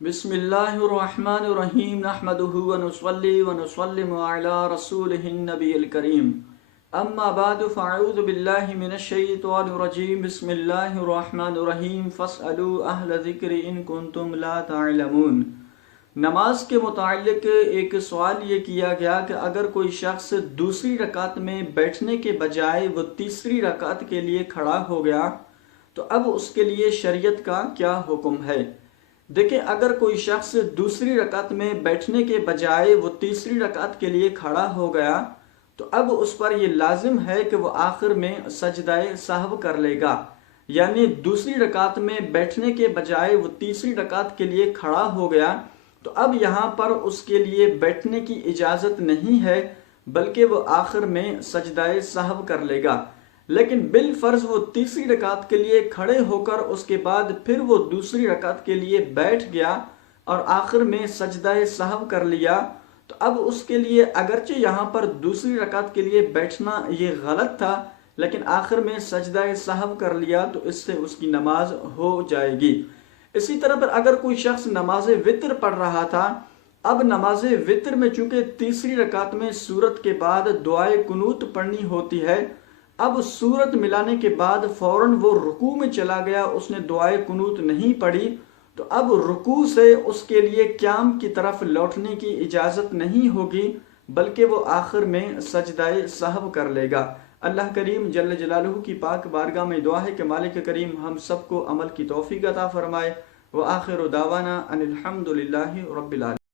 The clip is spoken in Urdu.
بسم اللہ الرحمن الرحیم نحمدہ ونصلی ونسلم علی رسولہ النبی الکریم اما بعد فاعوذ باللہ من الشیطان الرجیم بسم اللہ الرحمن الرحیم فاسألوا اہل ذکر ان کنتم لا تعلمون۔ نماز کے متعلق ایک سوال یہ کیا گیا کہ اگر کوئی شخص دوسری رکعت میں بیٹھنے کے بجائے وہ تیسری رکعت کے لیے کھڑا ہو گیا تو اب اس کے لیے شریعت کا کیا حکم ہے؟ دیکھیں، اگر کوئی شخص دوسری رکعت میں بیٹھنے کے بجائے وہ تیسری رکعت کے لیے کھڑا ہو گیا تو اب اس پر یہ لازم ہے کہ وہ آخر میں سجدہ سہو کر لے گا، یعنی دوسری رکعت میں بیٹھنے کے بجائے وہ تیسری رکعت کے لیے کھڑا ہو گیا تو اب یہاں پر اس کے لیے بیٹھنے کی اجازت نہیں ہے، بلکہ وہ آخر میں سجدہ سہو کر لے گا۔ لیکن بالفرض وہ تیسری رکعت کے لیے کھڑے ہو کر اس کے بعد پھر وہ دوسری رکعت کے لیے بیٹھ گیا اور آخر میں سجدہ سہو کر لیا تو اب اس کے لیے اگرچہ یہاں پر دوسری رکعت کے لیے بیٹھنا یہ غلط تھا، لیکن آخر میں سجدہ سہو کر لیا تو اس سے اس کی نماز ہو جائے گی۔ اسی طرح پر اگر کوئی شخص نماز وتر پڑھ رہا تھا، اب نماز وتر میں چونکہ تیسری رکعت میں سورت کے بعد دعائے قنوت پڑھنی ہوتی ہے، اب سورت ملانے کے بعد فوراً وہ رکوع میں چلا گیا، اس نے دعائے قنوت نہیں پڑھی تو اب رکوع سے اس کے لیے قیام کی طرف لوٹنے کی اجازت نہیں ہوگی، بلکہ وہ آخر میں سجدہ سہو کر لے گا۔ اللہ کریم جل جلالہ کی پاک بارگاہ میں دعا ہے کہ مالک کریم ہم سب کو عمل کی توفیق عطا فرمائے۔ وآخر دعوانا ان الحمد للہ رب العالمین۔